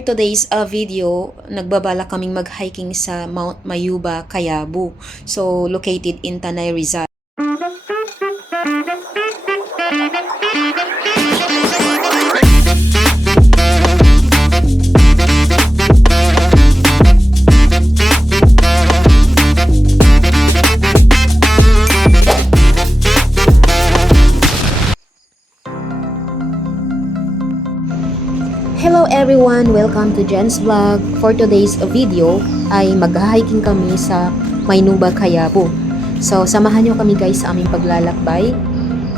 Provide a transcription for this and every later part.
Today's video, nagbabala kaming mag-hiking sa Mount Mayuba, Kayabu. So, located in Tanay, Rizal. Hello everyone! Welcome to Jen's Vlog. For today's video ay mag-hiking kami sa Maynuba, Kayabu. So samahan nyo kami guys sa aming paglalakbay.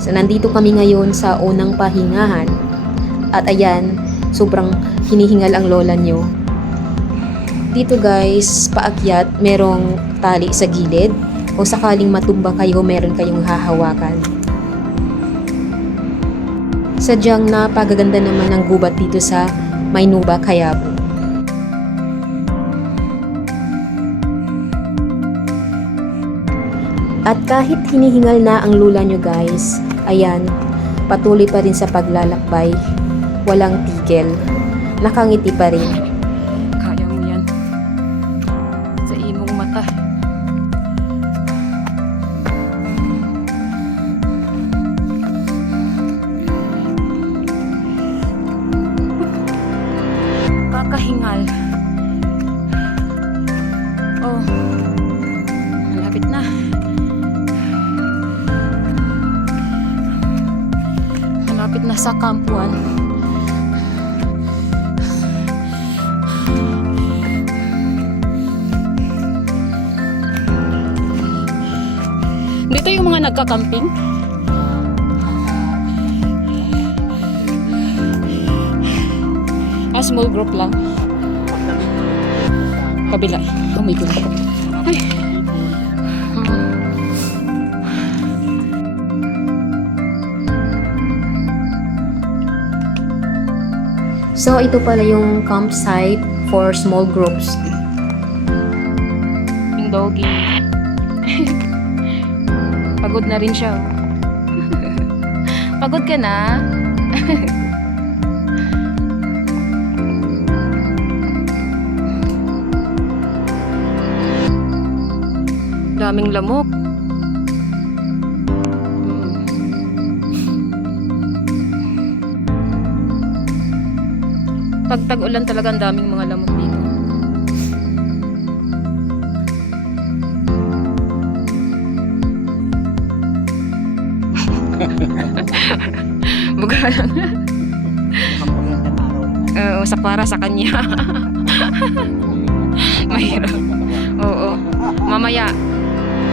So nandito kami ngayon sa unang pahingahan. At ayan, sobrang hinihingal ang lola nyo. Dito guys, paakyat, merong tali sa gilid. Kung sakaling matumba kayo, meron kayong hahawakan. Sadyang napagaganda naman ng gubat dito sa Maynuba, Kayabu. At kahit hinihingal na ang lula nyo guys, ayan, patuloy pa rin sa paglalakbay. Walang tigil. Nakangiti pa rin. Kaya mo yan. Sa imong mata. Kakahingal. Oh. Malapit na. Malapit na sa kampuan. Dito yung mga nagka-camping. Small group lang. Kabila. Oh my God. Ay. So ito pala yung campsite for small groups. Yung doggy. Pagod na rin siya. Pagod ka na? Daming lamok. Pag tag-ulan talaga ang daming mga lamok dito. Buga lang. Sa para sa kanya. Mahirap. Oo. Mamaya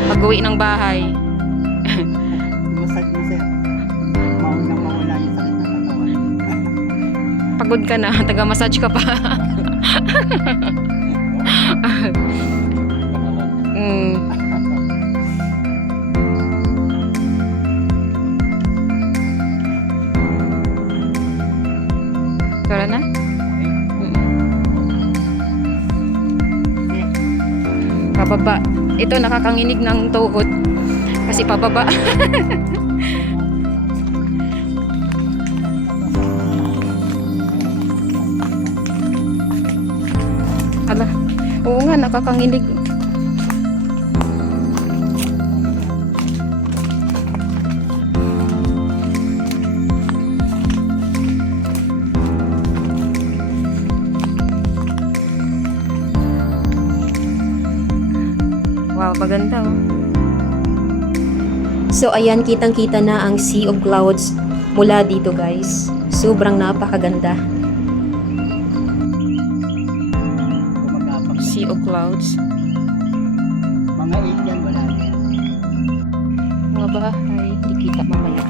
pag-uwi ng bahay. Masakit mo sir. Maunang mawala yung sakit ng katawan. Pagod ka na, taga-massage ka pa. Tara na? Pababa. Ito nakakanginig ng tuhod. Kasi pababa. Ala. Oo nga, nakakanginig. Wow, maganda oh. So ayan, kitang-kita na ang Sea of Clouds mula dito guys. Sobrang napakaganda. Gumagapang. Sea of Clouds. Mga 8 yan, wala yan. Mga bahay, hindi kita mamaya.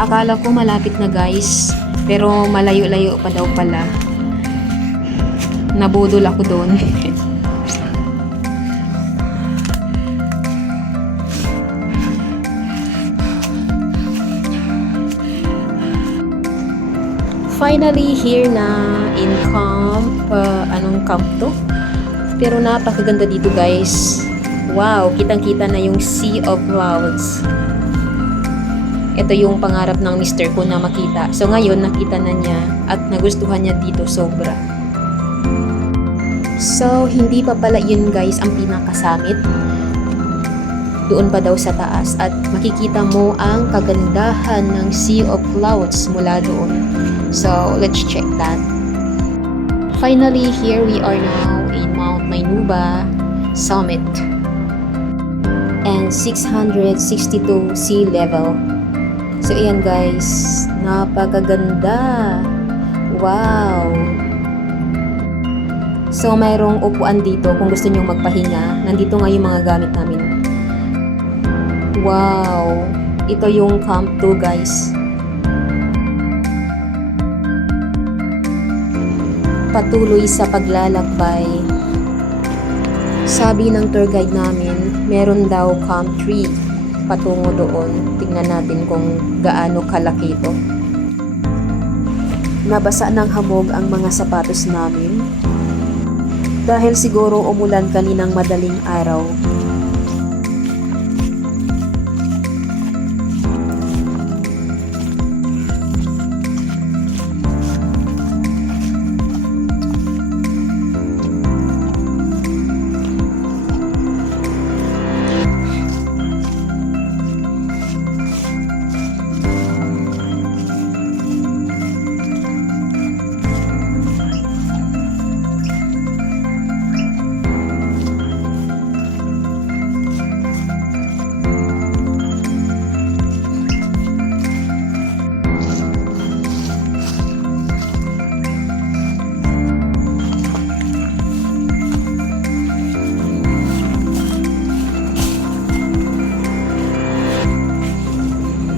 Akala ko malapit na guys, pero malayo-layo pa daw pala. Nabudol ako doon. Finally, here na in camp. Anong camp to? Pero napakaganda dito guys. Wow, kitang-kita na yung Sea of Clouds. Ito yung pangarap ng mister ko na makita. So ngayon, nakita na niya at nagustuhan niya dito sobra. So, hindi pa pala yun guys ang pinakasamit. Doon pa daw sa taas at makikita mo ang kagandahan ng Sea of Clouds mula doon. So, let's check that. Finally, here we are now in Mount Mainuba Summit and 662 sea level. So, ayan guys, napakaganda. Wow! So, mayroong upuan dito kung gusto nyong magpahinga. Nandito nga yung mga gamit namin. Wow! Ito yung Camp 2 guys. Patuloy sa paglalakbay. Sabi ng tour guide namin, meron daw Camp 3 patungo doon. Tingnan natin kung gaano kalaki ito. Nabasa ng hamog ang mga sapatos namin. Dahil siguro umulan kaninang madaling araw.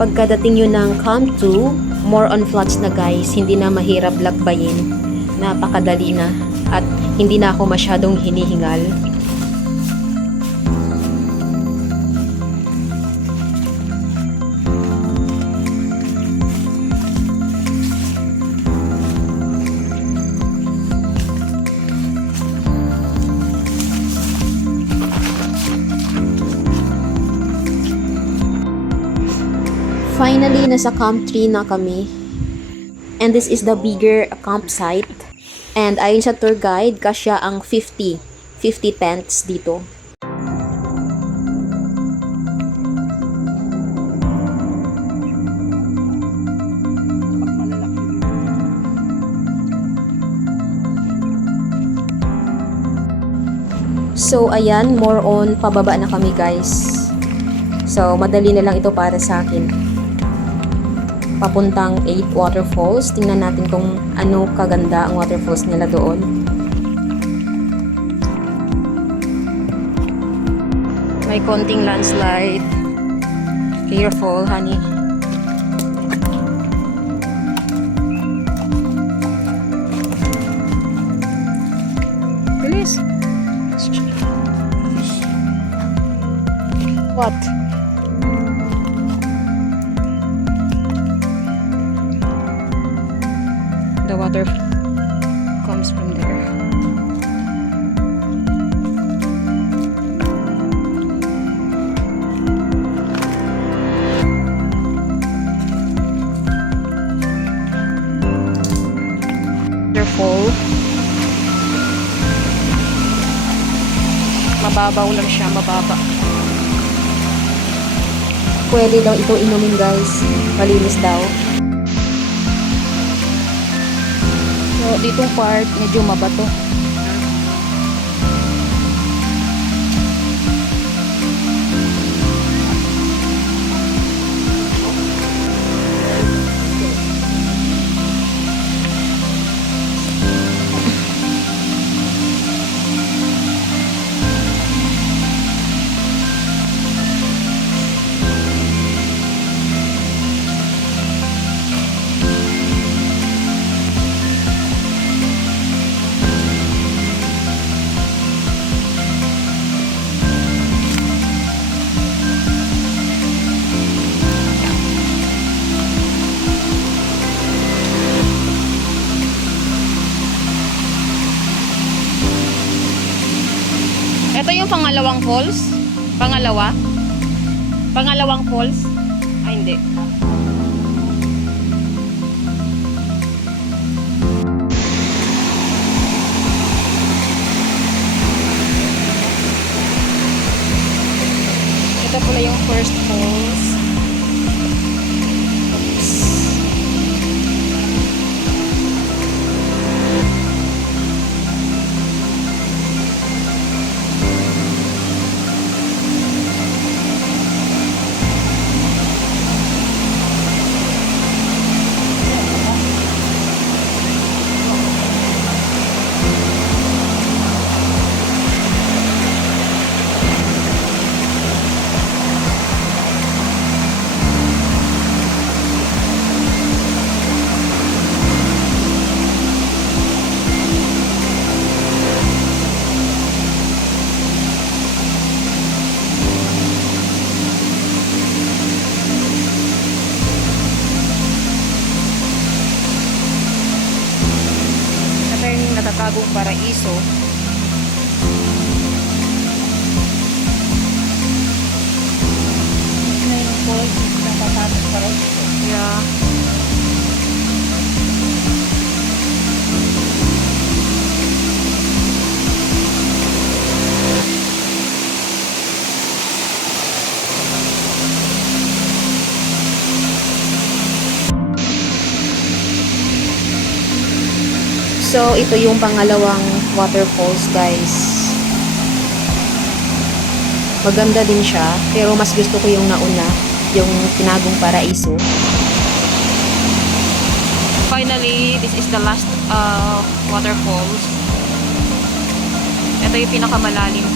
Pagkadating yun ng Camp 2, more on flats na guys, hindi na mahirap lakbayin. Napakadali na at hindi na ako masyadong hinihingal. Finally, nasa Camp 3 na kami. And this is the bigger campsite. And ayon sa tour guide, kasya ang 50 tents dito. Pag malalaki. So, ayan, more on pababa na kami guys. So, madali na lang ito para sa akin. Papuntang 8 waterfalls. Tingnan natin kung ano kaganda ang waterfalls nila doon. May konting landslide. Careful, honey. Bilis. What? The water comes from there. Waterfall. Mababaw lang siya, mababa. Pwede daw ito inumin guys. Malinis daw. So, ditong part, medyo mabato. Ito yung pangalawang falls? Pangalawa? Pangalawang falls? Ay, hindi. Ito pala yung first falls. Oops. Ito yung natatagong paraiso. Yeah. So, ito yung pangalawang waterfalls, guys. Maganda din siya, pero mas gusto ko yung nauna, yung Tinagong Paraiso. Finally, this is the last waterfalls. Ito yung pinakamalalim.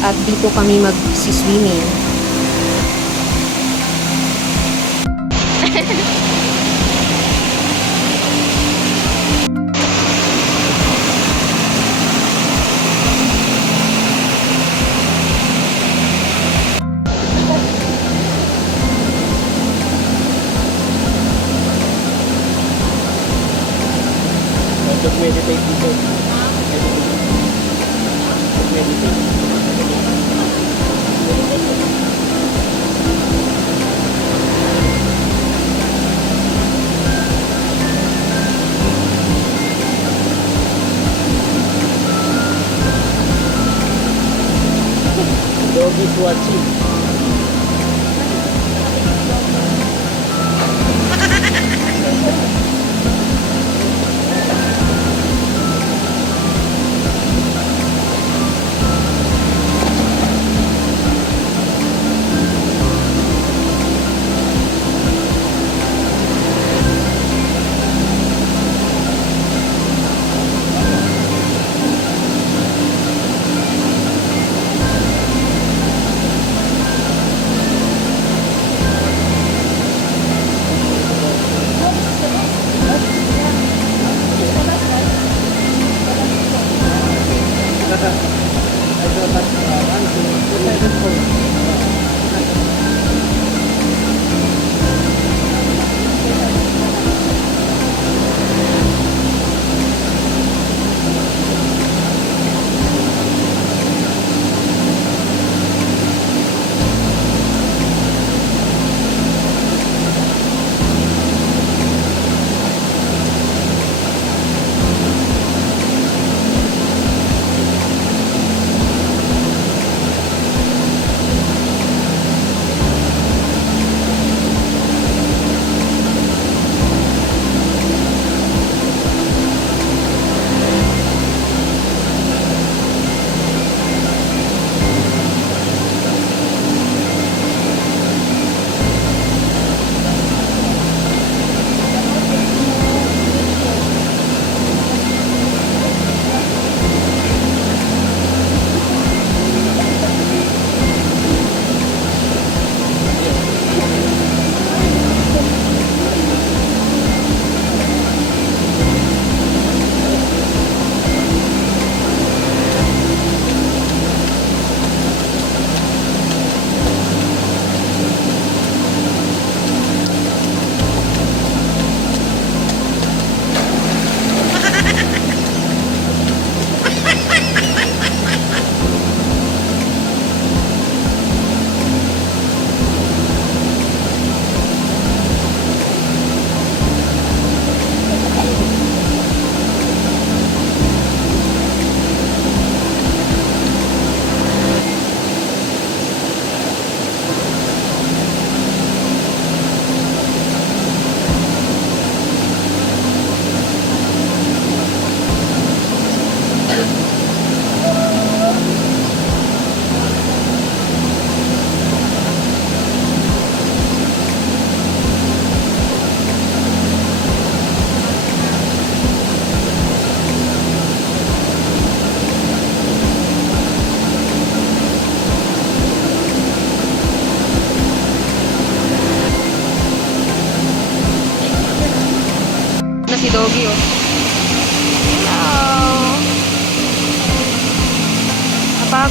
At dito kami mag-swimming. Meditate dito. Meditate. Dog is watching.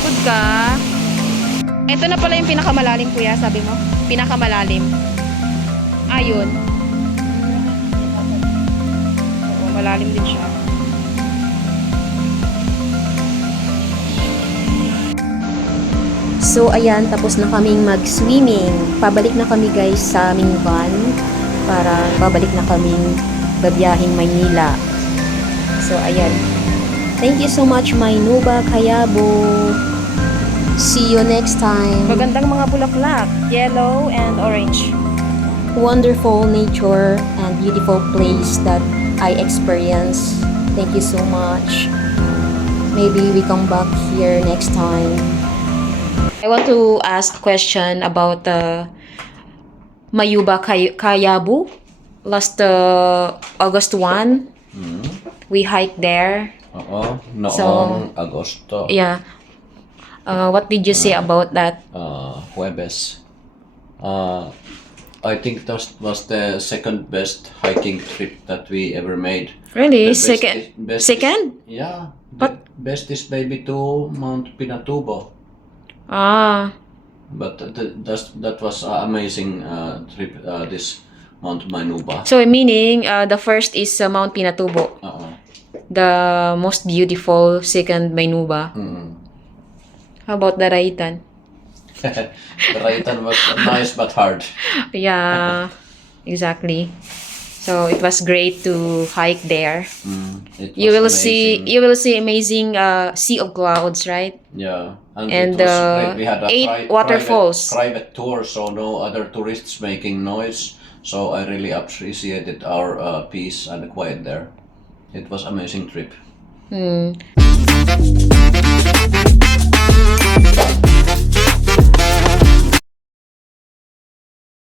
Pagod ka? Ito na pala yung pinakamalalim, kuya, sabi mo? Pinakamalalim. Ayun. Oo, malalim din siya. So, ayan, tapos na kaming mag-swimming. Pabalik na kami, guys, sa aming van para babalik na kaming babiyahing Maynila. So, ayan. Thank you so much, Maynuba Kayabo. See you next time. Magandang mga bulaklak. Yellow and orange. Wonderful nature and beautiful place that I experienced. Thank you so much. Maybe we come back here next time. I want to ask question about Mayuba Kayabu. Last August 1, we hiked there. Oo, noong So, Agosto, Yeah. What did you say about that? Huwebes. I think that was the second best hiking trip that we ever made. Really? The best Second? Yeah. But- The best is maybe to Mount Pinatubo. Ah, But that was amazing trip, this Mount Maynuba. so meaning the first is Mount Pinatubo. Oo. The most beautiful, second Maynuba. Mm. How about the Raitan? The Raitan was nice but hard. Yeah, exactly. So it was great to hike there. It You will was see amazing sea of clouds, right? Yeah, And, it was great. We had a 8 waterfalls. private tour, so no other tourists making noise. So I really appreciated our peace and quiet there. It was amazing trip. Hmm.